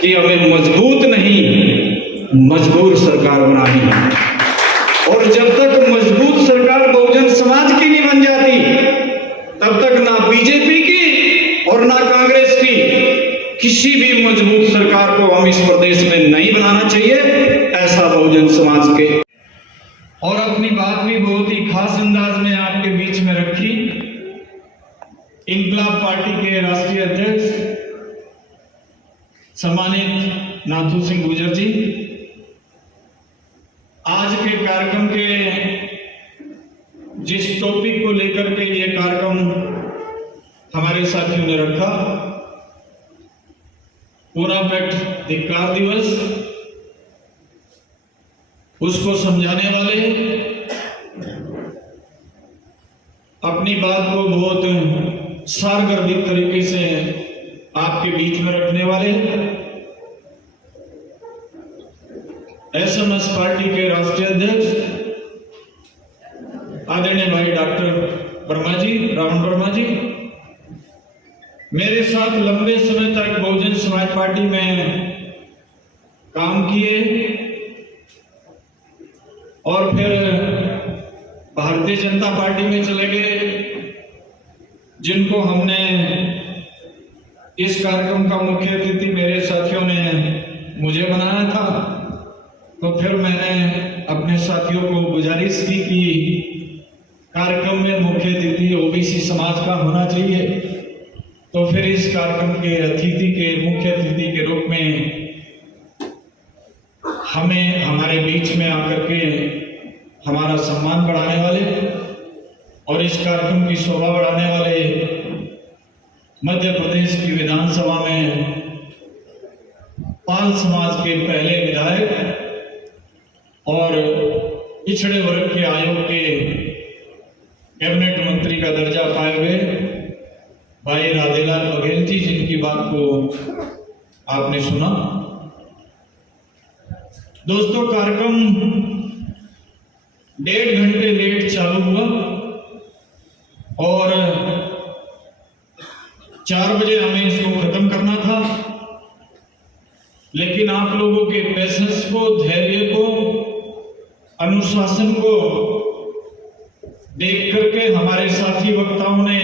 कि हमें मजबूत नहीं मजबूर सरकार बनानी है। और जब तक मजबूत सरकार बहुजन समाज की नहीं बन जाती, तब तक ना बीजेपी की और ना कांग्रेस की किसी भी मजबूत सरकार को हम इस प्रदेश में नहीं बनाना चाहिए, ऐसा बहुजन समाज के। और अपनी बात भी बहुत ही खास अंदाज में आपके बीच में रखी इंकलाब पार्टी के राष्ट्रीय अध्यक्ष सम्मानित नाथू सिंह गुर्जर जी। आज के कार्यक्रम के जिस टॉपिक को लेकर के ये कार्यक्रम हमारे साथियों ने रखा, पूरा पैक्ट धिक्कार दिवस, उसको समझाने वाले, अपनी बात को बहुत सारगर्भित तरीके से आपके बीच में रखने वाले एसएमएस पार्टी के राष्ट्रीय अध्यक्ष आदरणीय भाई डॉक्टर वर्मा जी, रावण वर्मा जी, मेरे साथ लंबे समय तक बहुजन समाज पार्टी में काम किए और फिर भारतीय जनता पार्टी में चले गए, जिनको हमने इस कार्यक्रम का मुख्य अतिथि मेरे साथियों ने मुझे बनाया था। तो फिर मैंने अपने साथियों को गुजारिश की कि कार्यक्रम में मुख्य अतिथि ओबीसी समाज का होना चाहिए। तो फिर इस कार्यक्रम के अतिथि के मुख्य अतिथि के रूप में हमें हमारे बीच में आकर के हमारा सम्मान बढ़ाने वाले और इस कार्यक्रम की शोभा बढ़ाने वाले मध्य प्रदेश की विधानसभा में पाल समाज के पहले विधायक और पिछड़े वर्ग के आयोग के कैबिनेट मंत्री का दर्जा पाए हुए भाई राधेलाल बघेल जी, जिनकी बात को आपने सुना। दोस्तों, कार्यक्रम 1.5 घंटे लेट चालू हुआ और 4 बजे हमें इसको खत्म करना था, लेकिन आप लोगों के पेशेंस को, धैर्य को, अनुशासन को देख करके हमारे साथी वक्ताओं ने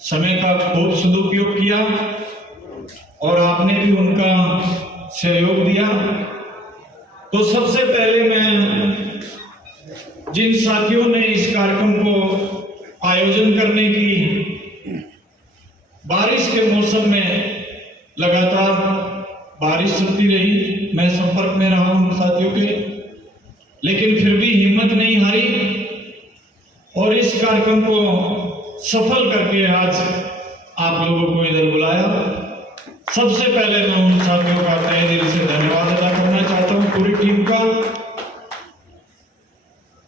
समय का खूब सदुपयोग किया और आपने भी उनका सहयोग दिया। तो सबसे पहले मैं जिन साथियों ने इस कार्यक्रम को आयोजन करने की, बारिश के मौसम में लगातार बारिश चलती रही, मैं संपर्क में रहा उन साथियों के, लेकिन फिर भी हिम्मत नहीं हारी और इस कार्यक्रम को सफल करके आज आप लोगों को इधर बुलाया। सबसे पहले मैं उन साथियों का तहे दिल से धन्यवाद अदा करना चाहता हूं, पूरी टीम का।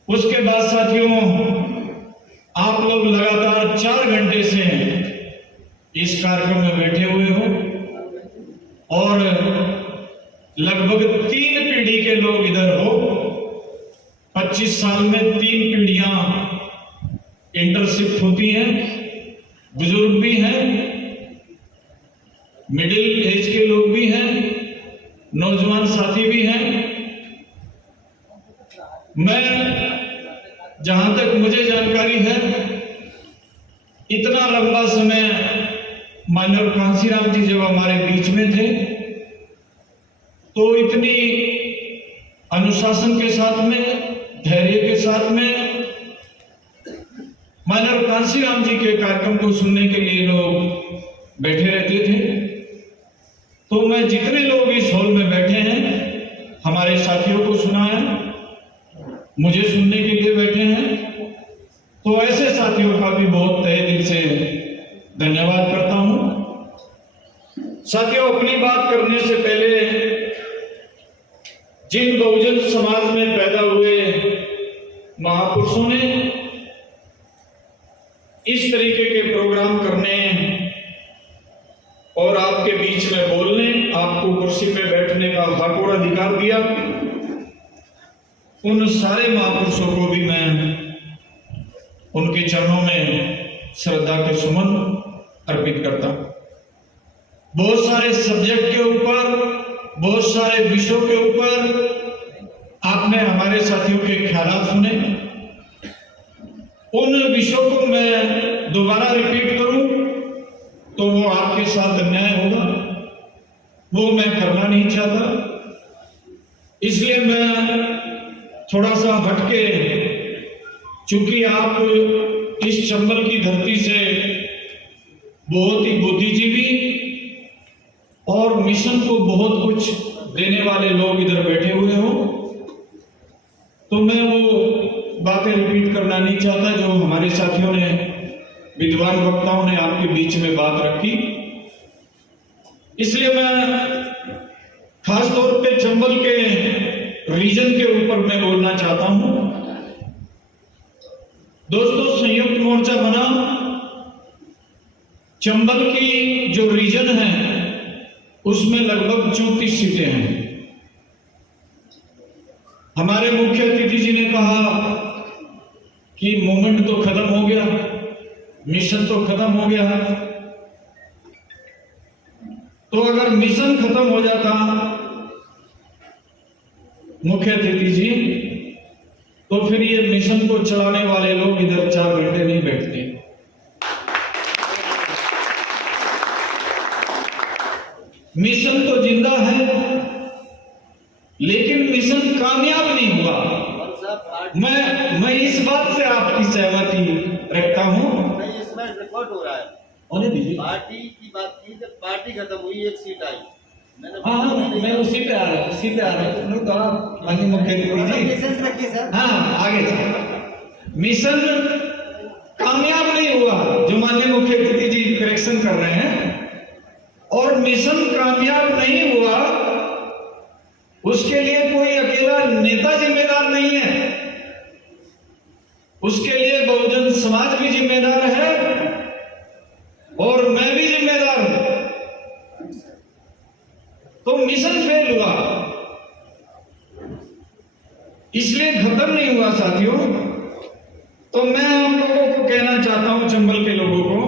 उसके बाद साथियों, आप लोग लगातार 4 घंटे से इस कार्यक्रम में बैठे हुए हो और लगभग 3 पीढ़ी के लोग इधर हो। 25 साल में 3 पीढ़ियां इंटरशिफ्ट होती हैं, बुजुर्ग भी हैं, मिडिल एज के लोग भी हैं, नौजवान साथी भी हैं। मैं, जहां तक मुझे जानकारी है, इतना लंबा समय माननीय कांसीराम जी जब हमारे बीच में थे तो इतनी अनुशासन के साथ में, धैर्य के साथ में माननीय कांसीराम जी के कार्यक्रम को सुनने के लिए लोग बैठे रहते थे। तो मैं जितने लोग इस हॉल में बैठे हैं, हमारे साथियों को सुना है, मुझे सुनने के लिए बैठे हैं, तो ऐसे साथियों का भी बहुत तहे दिल से धन्यवाद करता हूं। साथियों, अपनी बात करने से पहले जिन बहुजन समाज में पैदा हुए महापुरुषों ने इस तरीके के प्रोग्राम करने और आपके बीच में बोलने, आपको कुर्सी पे बैठने का हक और अधिकार दिया, उन सारे महापुरुषों को भी मैं उनके चरणों में श्रद्धा के सुमन अर्पित करता हूं। बहुत सारे सब्जेक्ट के बहुत सारे विषयों के ऊपर आपने हमारे साथियों के ख्याल सुने। उन विषयों को मैं दोबारा रिपीट करूं तो वो आपके साथ अन्याय होगा, वो मैं करना नहीं चाहता। इसलिए मैं थोड़ा सा हटके, चूंकि आप इस चंबल की धरती से बहुत ही बुद्धिजीवी और मिशन को बहुत कुछ देने वाले लोग इधर बैठे हुए हो, तो मैं वो बातें रिपीट करना नहीं चाहता जो हमारे साथियों ने, विद्वान वक्ताओं ने आपके बीच में बात रखी। इसलिए मैं खास तौर पे चंबल के रीजन के ऊपर मैं बोलना चाहता हूं। दोस्तों, संयुक्त मोर्चा बना, चंबल की जो रीजन है उसमें लगभग 34 सीटें हैं। हमारे मुख्य अतिथि जी ने कहा कि मूवमेंट तो खत्म हो गया, मिशन तो खत्म हो गया। तो अगर मिशन खत्म हो जाता मुख्य अतिथि जी, तो फिर ये मिशन को चलाने वाले लोग इधर 4 घंटे नहीं बैठते। मिशन तो जिंदा है, लेकिन मिशन कामयाब नहीं हुआ। मैं इस बात से आपकी सहमति रखता हूं। इसमें रिकॉर्ड हो रहा है, होने दीजिए। पार्टी की बात की, जब पार्टी खत्म हुई 1 सीट आई। हाँ, मैं उसी पे आ रहा हूँ। तो आप माननीय मुख्य अतिथि जी, हाँ आगे मिशन कामयाब नहीं हुआ, जो माननीय मुख्य अतिथि जी करेक्शन कर रहे हैं। और मिशन कामयाब नहीं हुआ, उसके लिए कोई अकेला नेता जिम्मेदार नहीं है, उसके लिए बहुजन समाज भी जिम्मेदार है और मैं भी जिम्मेदार हूं। तो मिशन फेल हुआ, इसलिए खत्म नहीं हुआ साथियों। तो मैं आप लोगों को कहना चाहता हूं, चंबल के लोगों को,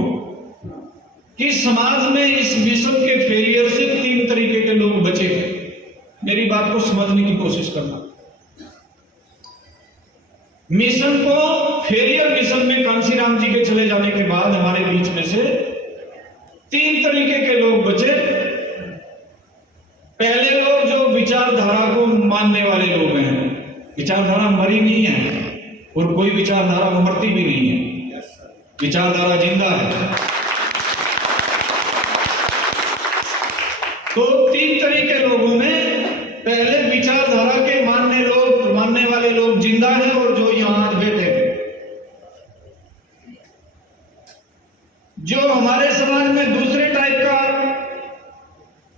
कि समाज में इस मिशन के फेलियर से 3 तरीके के लोग बचे। मेरी बात को समझने की कोशिश करना। मिशन को फेलियर, मिशन में कांसीराम जी के चले जाने के बाद हमारे बीच में से 3 तरीके के लोग बचे। पहले लोग जो विचारधारा को मानने वाले लोग हैं, विचारधारा मरी नहीं है और कोई विचारधारा मरती भी नहीं है, विचारधारा जिंदा है। तो 3 तरीके लोगों में, पहले विचारधारा के मानने वाले लोग जिंदा हैं और जो यहां आज बैठे हैं। जो हमारे समाज में दूसरे टाइप का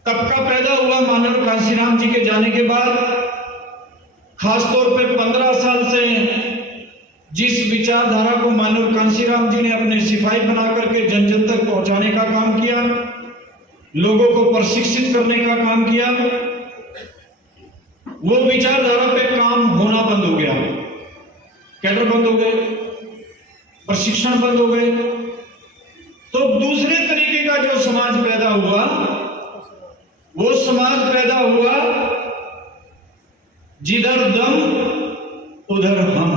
तबका पैदा हुआ माननीय कांसीराम जी के जाने के बाद, खासतौर पे 15 साल से जिस विचारधारा को माननीय कांसीराम जी ने अपने सिपाही बना करके जन जन तक पहुंचाने का काम किया, लोगों को प्रशिक्षित करने का काम किया, वो विचारधारा पे काम होना बंद हो गया। कैडर बंद हो गए, प्रशिक्षण बंद हो गए। तो दूसरे तरीके का जो समाज पैदा हुआ, वो समाज पैदा हुआ जिधर दम उधर हम,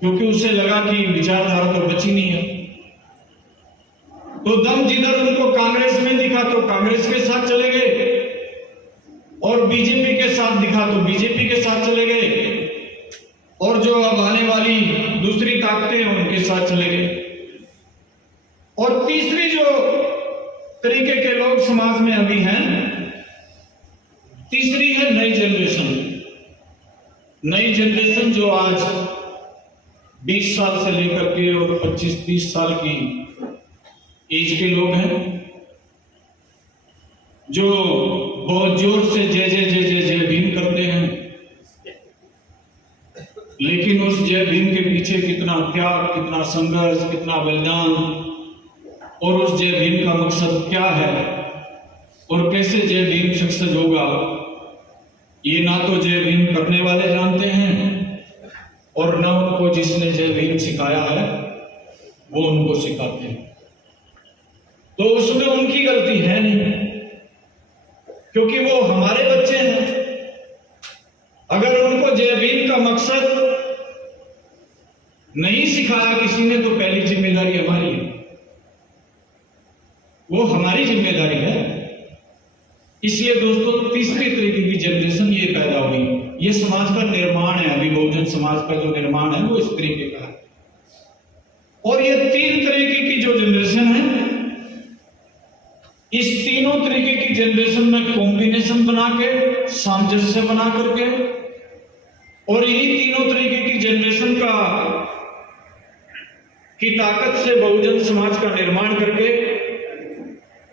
क्योंकि उसे लगा कि विचारधारा तो बची नहीं है। तो दम जिधर उनको कांग्रेस में दिखा तो कांग्रेस के साथ चले गए, और बीजेपी के साथ दिखा तो बीजेपी के साथ चले गए, और जो अब आने वाली दूसरी ताकतें हैं उनके साथ चले गए। और तीसरी जो तरीके के लोग समाज में अभी हैं, तीसरी है नई जनरेशन। नई जनरेशन जो आज 20 साल से लेकर के और 25-30 साल की एज के लोग हैं, जो बहुत जोर से जय जय जय जय जय भीम करते हैं, लेकिन उस जय भीम के पीछे कितना त्याग, कितना संघर्ष, कितना बलिदान, और उस जय भीम का मकसद क्या है और कैसे जय भीम सक्सेस होगा, ये ना तो जय भीम करने वाले जानते हैं और ना उनको जिसने जय भीम सिखाया है वो उनको सिखाते हैं। तो उसमें उनकी गलती है नहीं, क्योंकि वो हमारे बच्चे हैं। अगर उनको जय भीम का मकसद नहीं सिखाया किसी ने तो पहली जिम्मेदारी हमारी है, वो हमारी जिम्मेदारी है। इसलिए दोस्तों तीसरी तरीके की जनरेशन ये पैदा हुई, ये समाज का निर्माण है। अभी बहुजन समाज का जो निर्माण है वो इस तरीके का है। और ये तीन तरीके की जो जनरेशन है, इस तीनों तरीके की जनरेशन में कॉम्बिनेशन बना के, सामंजस्य बना करके, और इन्हीं तीनों तरीके की जनरेशन की ताकत से बहुजन समाज का निर्माण करके,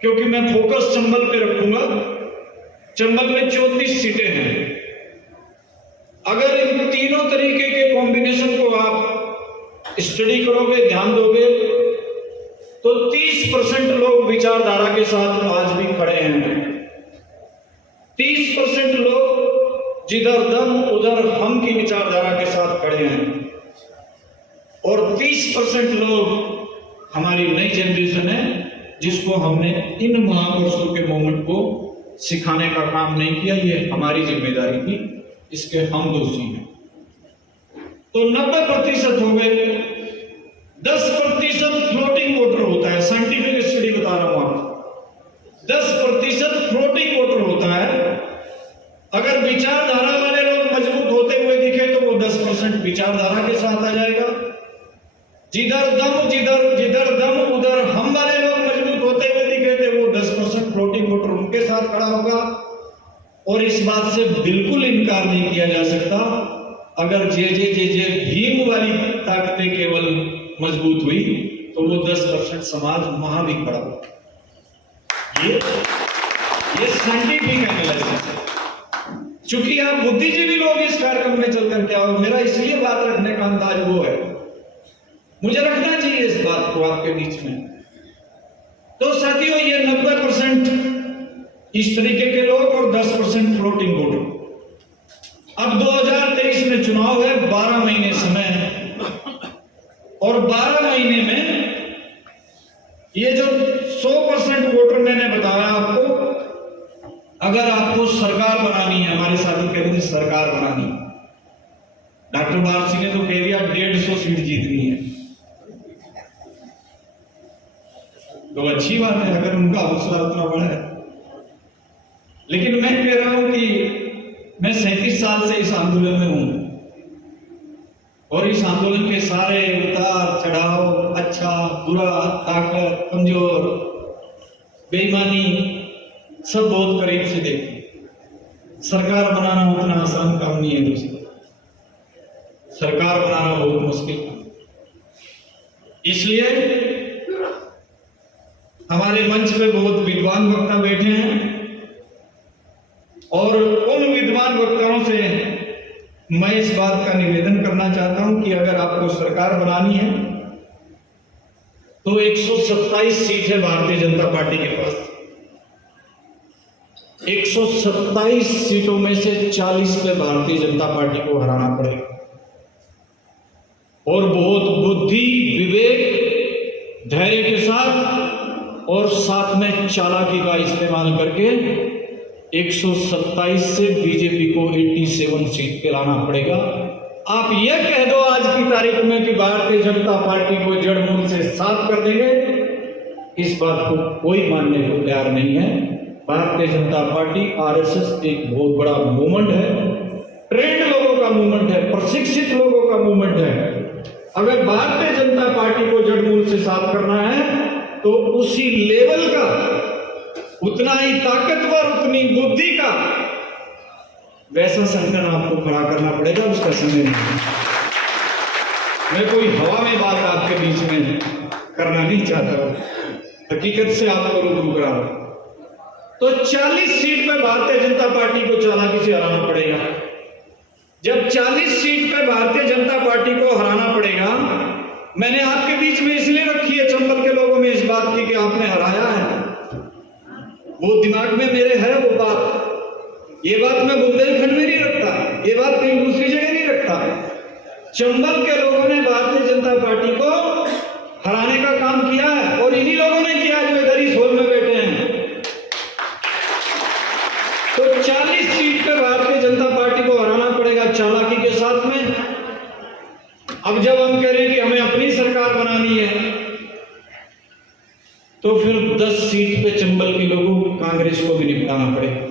क्योंकि मैं फोकस चंबल पे रखूंगा। चंबल में 34 सीटें हैं। अगर इन तीनों तरीके के कॉम्बिनेशन को आप स्टडी करोगे, ध्यान दोगे, तो 30% लोग विचारधारा के साथ आज भी खड़े हैं। 30% लोग जिधर दम उधर हम की विचारधारा के साथ खड़े हैं, और 30% लोग हमारी नई जनरेशन है, जिसको हमने इन महापुरुषों के मोमेंट को सिखाने का काम नहीं किया। ये हमारी जिम्मेदारी थी, इसके हम दोषी हैं। तो 90% हो गए। 10% फ्लोटिंग वोटर होता है, साइंटिफिक स्टडी बता रहा हूं आपको। 10% फ्लोटिंग वोटर होता है। अगर विचारधारा वाले लोग मजबूत होते हुए दिखे तो वो 10% विचारधारा के साथ आ जाएगा। जिधर दम उधर हम वाले लोग मजबूत होते हुए दिखे थे, वो 10% फ्लोटिंग वोटर उनके साथ खड़ा होगा। और इस बात से बिल्कुल इनकार नहीं किया जा सकता, अगर जे भीम वाली ताकतें केवल मजबूत हुई तो वो 10% समाज वहां भी खड़ा होगा। ये साइंटिफिक एनालिसिस है। चूंकि आप बुद्धिजीवी लोग इस कार्यक्रम में चल करके आओ, मेरा इसलिए बात रखने का अंदाज वो है, मुझे रखना चाहिए इस बात को आपके बीच में। तो साथियों, ये 90% इस तरीके के लोग और 10% फ्लोटिंग वोटर। अब 2023 में चुनाव है, 12 महीने समय है, और 12 महीने में ये जो 100% वोटर मैंने बताया आपको, अगर आपको सरकार बनानी है, हमारे साथी कह रहे थे सरकार बनानी, डॉक्टर बारसी ने तो कह दिया 150 सीट जीतनी है, तो अच्छी बात है अगर उनका हौसला उतना बड़ा है। लेकिन मैं कह रहा हूं कि मैं 37 साल से इस आंदोलन में हूं, और इस आंदोलन के सारे उतार चढ़ाव, अच्छा बुरा, ताकत कमजोर, बेईमानी, सब बहुत करीब से देखी। सरकार बनाना उतना आसान काम नहीं है दोस्तों, सरकार बनाना बहुत मुश्किल काम। इसलिए हमारे मंच पे बहुत विद्वान वक्ता बैठे हैं, और उन विद्वान वक्ताओं से मैं इस बात का निवेदन करना चाहता हूं कि अगर आपको सरकार बनानी है तो 127 सीट है भारतीय जनता पार्टी के पास। 127 सीटों में से 40 पे भारतीय जनता पार्टी को हराना पड़ेगा, और बहुत बुद्धि, विवेक, धैर्य के साथ और साथ में चालाकी का इस्तेमाल करके 127 से बीजेपी को 87 सीट पे लाना पड़ेगा। आप ये कह दो आज की तारीख में कि भारतीय जनता पार्टी को जड़ मूल से साफ कर देंगे, इस बात को कोई मानने को तैयार नहीं है। भारतीय जनता पार्टी, आरएसएस एक बहुत बड़ा मूवमेंट है, ट्रेंड लोगों का मूवमेंट है, प्रशिक्षित लोगों का मूवमेंट है। अगर भारतीय जनता पार्टी को जड़ मूल से साफ करना है तो उसी लेवल का, उतना ही ताकतवर, उतनी बुद्धि का वैसा संगठन आपको खड़ा करना पड़ेगा। उसका समय नहीं। मैं कोई हवा में बात आपके बीच में करना नहीं चाहता, हकीकत से आपको रूबरू करा रहा हूं। तो 40 सीट पे भारतीय जनता पार्टी को चालाकी से हराना पड़ेगा। जब 40 सीट पे भारतीय जनता पार्टी को हराना पड़ेगा, मैंने आपके बीच में इसलिए रखी है चंबल के लोगों में इस बात की कि आपने हराया है, वो दिमाग में मेरे है वो बात। ये बात मैं बुंदेलखंड में नहीं रखता, ये बात कहीं दूसरी जगह नहीं रखता। चंबल के लोगों ने भारतीय जनता पार्टी को हराने का काम किया है, और इन्हीं लोगों ने किया जो इधर इस हॉल में बैठे हैं। तो 40 सीट पे भारतीय जनता पार्टी को हराना पड़ेगा चालाकी के साथ में। अब जब हम कह रहे हैं कि हमें अपनी सरकार बनानी है, तो फिर 10 सीट पे चंबल के लोगों को, कांग्रेस को भी निपटाना पड़ेगा।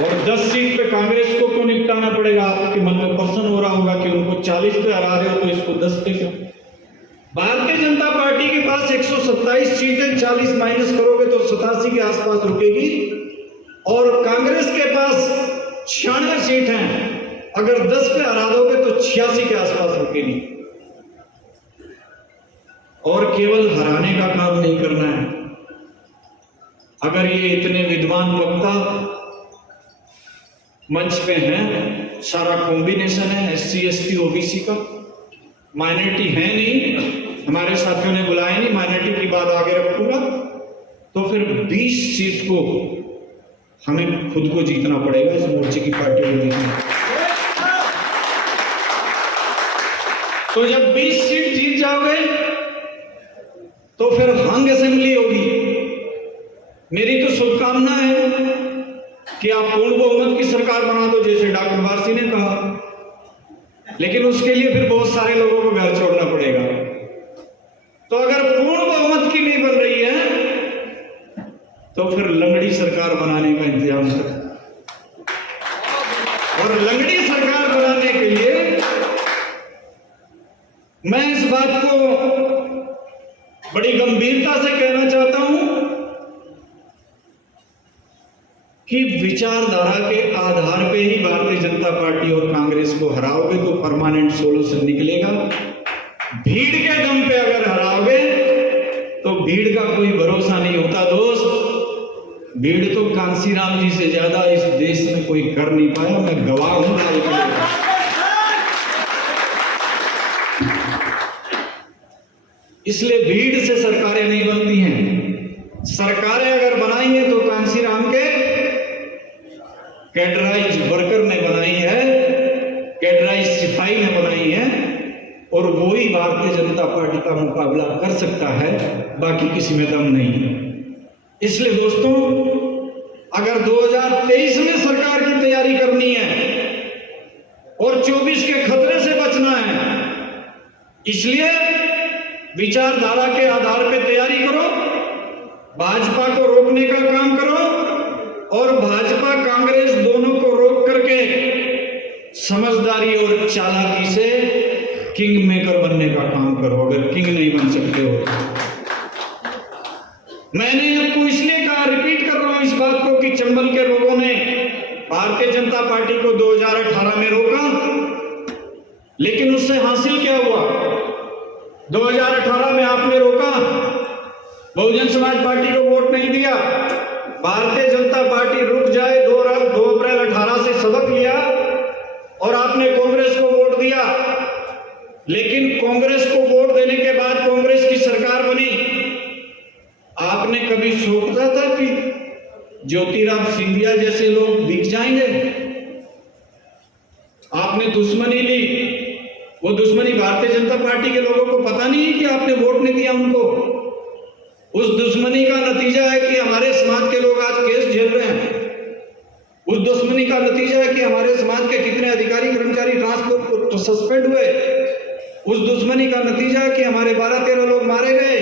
और 10 सीट पे कांग्रेस को क्यों निपटाना पड़ेगा? आपके मन में प्रश्न हो रहा होगा कि उनको 40 पे हरा रहे हो तो इसको 10 पे क्यों? भारतीय जनता पार्टी के पास 127 सीटें, 40 माइनस करोगे तो 87 के आसपास रुकेगी। और कांग्रेस के पास 96 सीट हैं, अगर 10 पे हरा दोगे तो 86 के आसपास रुकेगी। और केवल हराने का काम नहीं करना है। अगर ये इतने विद्वान वक्ता मंच पे हैं, सारा कॉम्बिनेशन है SC ST OBC का, माइनॉरिटी है नहीं, हमारे साथियों ने बुलाया नहीं, माइनॉरिटी की बात आगे रखूंगा, तो फिर 20 सीट को हमें खुद को जीतना पड़ेगा, इस मोर्चे की पार्टी को जीतना। तो जब 20 सीट जीत जाओगे तो फिर हंग असेंबली होगी। मेरी तो शुभकामना है कि आप पूर्ण बहुमत की सरकार बना दो, जैसे डॉक्टर वारसी ने कहा, लेकिन उसके लिए फिर बहुत सारे लोगों को घर छोड़ना पड़ेगा। तो अगर पूर्ण बहुमत की नहीं बन रही है तो फिर लंगड़ी सरकार बनाने का इंतजाम करें। और लंगड़ी सरकार बनाने के लिए मैं इस बात को बड़ी गंभीरता से कहना चाहता हूं कि विचारधारा के आधार पे ही भारतीय जनता पार्टी और कांग्रेस को हराओगे तो परमानेंट सोल्यूशन निकलेगा। भीड़ के दम पे अगर हराओगे तो भीड़ का कोई भरोसा नहीं होता दोस्त। भीड़ तो कांसीराम जी से ज्यादा इस देश में कोई कर नहीं पाया, मैं गवाह हूं। इसलिए भीड़ से सरकारें नहीं बनती हैं। सरकारें अगर बनाई हैं तो कांसीराम के कैडराइज वर्कर ने बनाई है, कैडराइज सिपाही ने बनाई है, और वो ही भारतीय जनता पार्टी का मुकाबला कर सकता है, बाकी किसी में दम नहीं है। इसलिए दोस्तों, अगर 2023 में सरकार की तैयारी करनी है और 24 के खतरे से बचना है, इसलिए विचारधारा के आधार पर तैयारी करो, भाजपा को रोकने का काम करो, और भाजपा कांग्रेस दोनों को रोक करके समझदारी और चालाकी से किंग मेकर बनने का काम करो। अगर किंग नहीं बन सकते हो, मैंने आपको इसलिए कहा, रिपीट कर रहा हूं इस बात को, कि चंबल के लोगों ने भारतीय जनता पार्टी को 2018 में रोका, लेकिन उससे हासिल क्या हुआ? 2018 में आपने रोका, बहुजन समाज पार्टी को वोट नहीं दिया, भारतीय जनता पार्टी रुक जाए 2 अप्रैल 18 से सबक लिया और आपने कांग्रेस को वोट दिया। लेकिन कांग्रेस को वोट देने के बाद कांग्रेस की सरकार बनी। आपने कभी सोचा था कि ज्योतिराव सिंधिया जैसे लोग दिख जाएंगे? आपने दुश्मनी ली, वो दुश्मनी भारतीय जनता पार्टी के लोगों को पता नहीं है कि आपने वोट नहीं दिया उनको। उस दुश्मनी का नतीजा है कि हमारे समाज के लोग आज केस झेल रहे हैं। उस दुश्मनी का नतीजा है कि हमारे समाज के कितने अधिकारी कर्मचारी ट्रांसपोर्ट सस्पेंड हुए। उस दुश्मनी का नतीजा है कि हमारे 12-13 लोग मारे गए।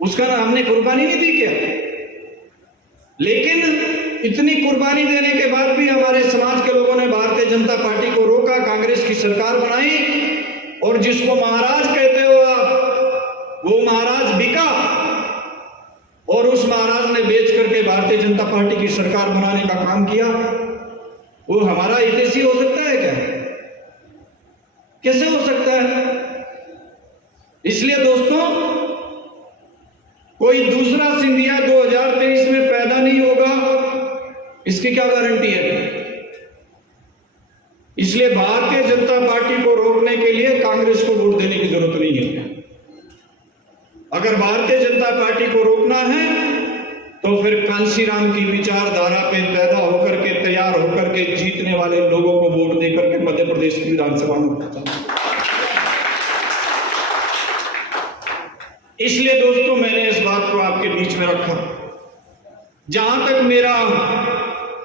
उसका हमने कुर्बानी नहीं दी क्या? लेकिन इतनी कुर्बानी देने के बाद भी हमारे समाज के लोगों ने भारतीय जनता पार्टी को रोका, कांग्रेस की सरकार बनाई, और जिसको महाराज कहते हो आप, वो महाराज बिका, और उस महाराज ने बेच करके भारतीय जनता पार्टी की सरकार बनाने का काम किया। वो हमारा हितैषी हो सकता है क्या? कैसे हो सकता है? इसलिए दोस्तों, कोई दूसरा सिंधिया 2023 में पैदा नहीं होगा, इसकी क्या गारंटी है? इसलिए भारतीय जनता पार्टी को रोकने के लिए कांग्रेस को वोट देने की जरूरत नहीं है। अगर भारतीय जनता पार्टी को रोकना है तो फिर कांसीराम की विचारधारा पे पैदा होकर के, तैयार होकर के जीतने वाले लोगों को वोट देकर के मध्य प्रदेश की विधानसभा में पहुंचना। इसलिए दोस्तों मैंने इस बात को आपके बीच में रखा। जहां तक मेरा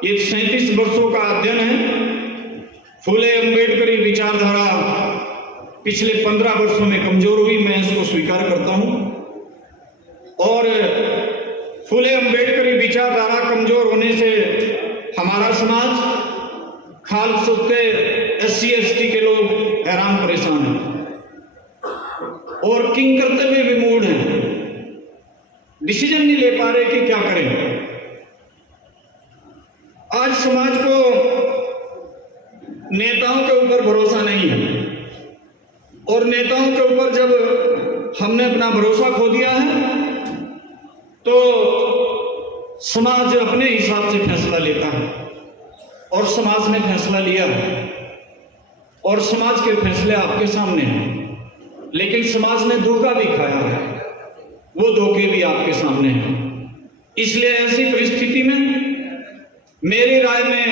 ये 37 वर्षों का अध्ययन है, फूले अम्बेडकरी विचारधारा पिछले 15 वर्षों में कमजोर हुई, मैं इसको स्वीकार करता हूं। और फूले अम्बेडकरी विचारधारा कमजोर होने से हमारा समाज, खास तौर पे SC ST के लोग हैरान परेशान हैं और किंग कर्तव्य विमूढ़ हैं, डिसीजन नहीं ले पा रहे कि क्या करें। आज समाज को नेताओं के ऊपर भरोसा नहीं है और नेताओं के ऊपर जब हमने अपना भरोसा खो दिया है तो समाज अपने हिसाब से फैसला लेता है और समाज ने फैसला लिया है और समाज के फैसले आपके सामने हैं, लेकिन समाज ने धोखा भी खाया है, वो धोखे भी आपके सामने हैं। इसलिए ऐसी परिस्थिति में मेरी राय में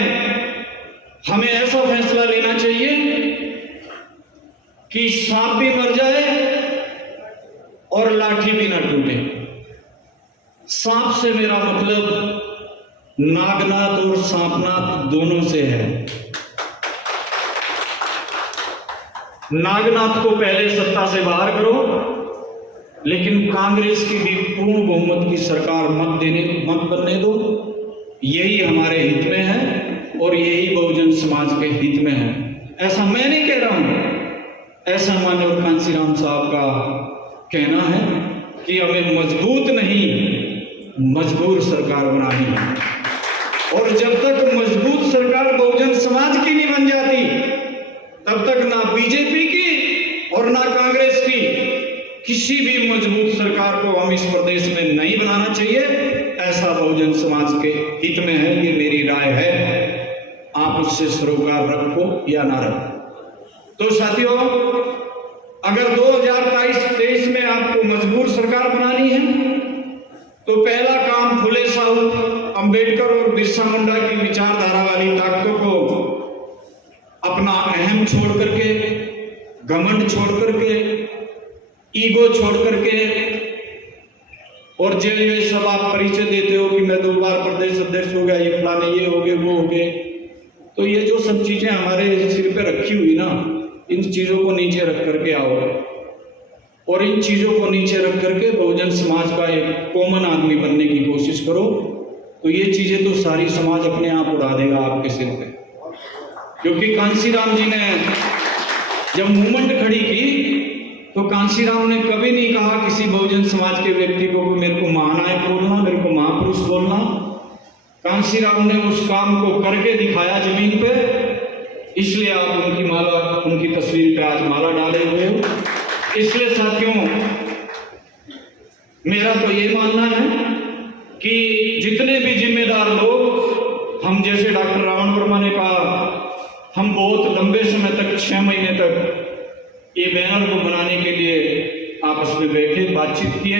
हमें ऐसा फैसला लेना चाहिए कि सांप भी मर जाए और लाठी भी ना टूटे। सांप से मेरा मतलब नागनाथ और सांपनाथ दोनों से है। नागनाथ को पहले सत्ता से बाहर करो, लेकिन कांग्रेस की भी पूर्ण बहुमत की सरकार मत बनने दो। यही हमारे हित में है और यही बहुजन समाज के हित में है। ऐसा मैं नहीं कह रहा हूं, ऐसा माननीय कांशीराम साहब का कहना है कि हमें मजबूत नहीं मजबूर सरकार बनानी है। और जब तक मजबूत सरकार बहुजन समाज की नहीं बन जाती, तब तक ना बीजेपी की और ना कांग्रेस की किसी भी मजबूत सरकार को हम इस प्रदेश में नहीं बनाना चाहिए। ऐसा बहुजन समाज के हित में है, ये मेरी राय है। आप उससे सरोकार रखो या ना रखो। तो साथियों, अगर 2023 में आपको मजबूर सरकार बनानी है तो पहला काम फुले साहू, अंबेडकर और बिरसा मुंडा की विचारधारा वाली ताकतों को अपना अहम छोड़ करके, घमंड छोड़ करके, ईगो छोड़ करके, और जो ये सब आप परिचय देते हो कि मैं 2 बार प्रदेश अध्यक्ष हो गया, ये फलाने ये हो गए वो हो गए, तो ये जो सब चीजें हमारे सिर पे रखी हुई ना, इन चीजों को नीचे रख करके आओ और इन चीजों को नीचे रख करके बहुजन समाज का एक कॉमन आदमी बनने की कोशिश करो। तो ये चीजें तो सारी समाज अपने आप उड़ा देगा आपके सिर पे। क्योंकि कांशीराम जी ने जब मूवमेंट खड़ी की तो कांशीराम ने कभी नहीं कहा किसी बहुजन समाज के व्यक्ति को मेरे को महानायक बोलना, मेरे को महापुरुष बोलना। कांशीराम ने उस काम को करके दिखाया जमीन पे, इसलिए आप उनकी तस्वीर पे आज माला डाले हुए हो। इसलिए साथियों, मेरा तो ये मानना है कि जितने भी जिम्मेदार लोग, हम जैसे डॉक्टर रावण वर्मा ने कहा, हम बहुत लंबे समय तक 6 महीने तक ये बैनर को बनाने के लिए आपस में बैठे, बातचीत किए।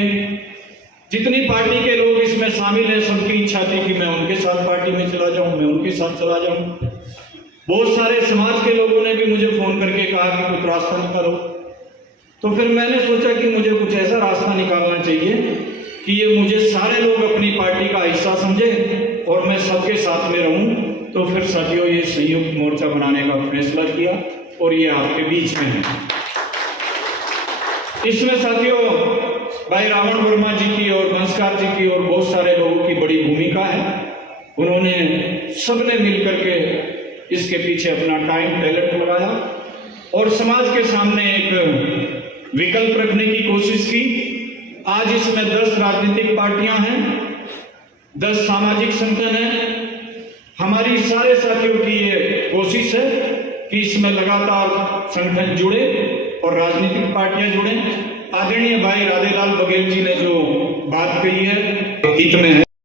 जितनी पार्टी के लोग इसमें शामिल हैं, सबकी इच्छा थी कि मैं उनके साथ पार्टी में चला जाऊं, मैं उनके साथ चला जाऊं। बहुत सारे समाज के लोगों ने भी मुझे फोन करके कहा कि कुछ रास्ता निकालो। तो फिर मैंने सोचा कि मुझे कुछ ऐसा रास्ता निकालना चाहिए कि ये मुझे सारे लोग अपनी पार्टी का हिस्सा समझे और मैं सबके साथ में रहूं। तो फिर साथियों, ये संयुक्त मोर्चा बनाने का फैसला किया और ये आपके बीच में है। इसमें साथियों भाई रावण वर्मा जी की और बंसकार जी की और बहुत सारे लोगों की बड़ी भूमिका है। उन्होंने सबने मिलकर के इसके पीछे अपना टाइम टैलेंट लगाया और समाज के सामने एक विकल्प रखने की कोशिश की। आज इसमें 10 राजनीतिक पार्टियां हैं, 10 सामाजिक संगठन हैं। हमारी सारे साथियों की ये कोशिश है कि इसमें लगातार संगठन जुड़े और राजनीतिक पार्टियां जुड़े। आदरणीय भाई राधेलाल बघेल जी ने जो बात कही है, हित में है।